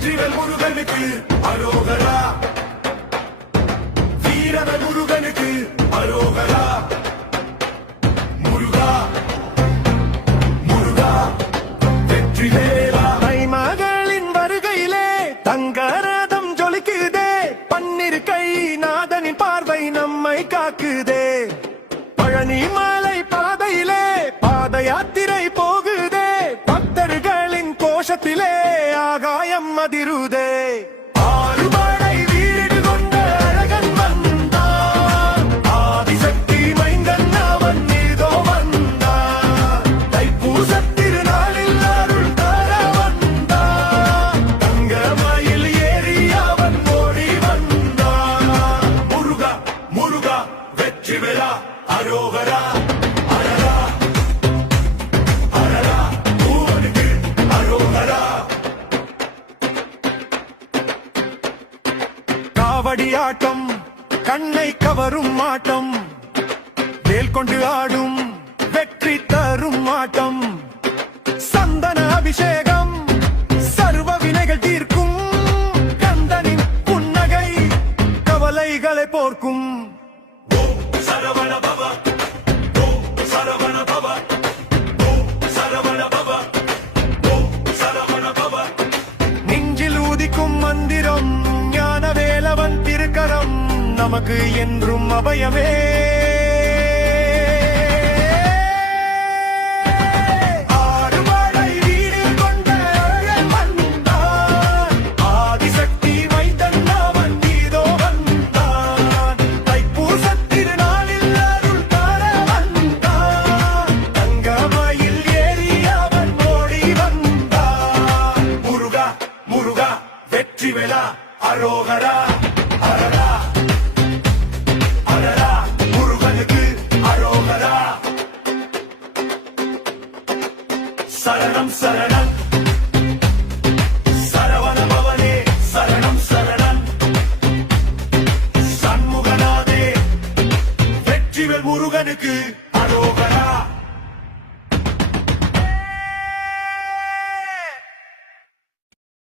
வெற்றிவேல் முருகனுக்கு அரோகரா, வீரவேல் முருகனுக்கு அரோகரா. முருகா முருகா வெற்றிவேலா. தைமகளின் வருகையிலே தங்கரதம் ஜொலிக்குதே, பன்னிரு கை நாதனின் பார்வை நம்மை காக்குதே. பழனி மலை பாதையிலே பாத யாத்திரை போகுதே, பக்தர்களின் கோஷத்திலே ஆகாயம் அதிருதே. ஆறுபடை வீடு கொண்ட அழகன் வந்தான், ஆதிசக்தி மைந்தன் அவன் இதோ வந்தான். தைப்பூசத் திருநாளில் அருள் தர வந்தான், தங்கமயில் ஏறி அவன் ஓடி வந்தான். முருகா முருகா வெற்றிவேலா அரோகரா. அரரா அரரா முருகனுக்கு அரோகரா. காவடி ஆட்டம் கண்ணை கவரும் ஆட்டம், வேல் கொண்டு ஆடும் வெற்றி தரும் ஆட்டம். சந்தன அபிஷேகம் சர்வ வினைகள் தீர்க்கும், கந்தனின் புன்னகை கவலைகளை போர்க்கும். ஓம் சரவண பவ, ஓம் சரவண பவ, ஓம் சரவண பவ, ஓம் சரவண பவ. நெஞ்சில் ஊதிக்கும் மந்திரம் ஞான வேலவன் திருக்கரம், நமக்கு என்றும் அபயமே. ஆறுபடை வீடு கொண்ட அழகன் வந்தான், ஆதிசக்தி மைந்தன் அவன் இதோ வந்தான். தைப்பூசத் திருநாளில் அருள் தர வந்தான், தங்கமயில் ஏறி அவன் ஓடி வந்தான். முருகா முருகா வெற்றிவேலா அரோகரா. அரரா அரரா முருகனுக்கு அரோகரா. சரணம் சரணம் சரவண பவனே சரணம் சரணம். சண்முகநாதே வெற்றிவேல் முருகனுக்கு அரோகரா.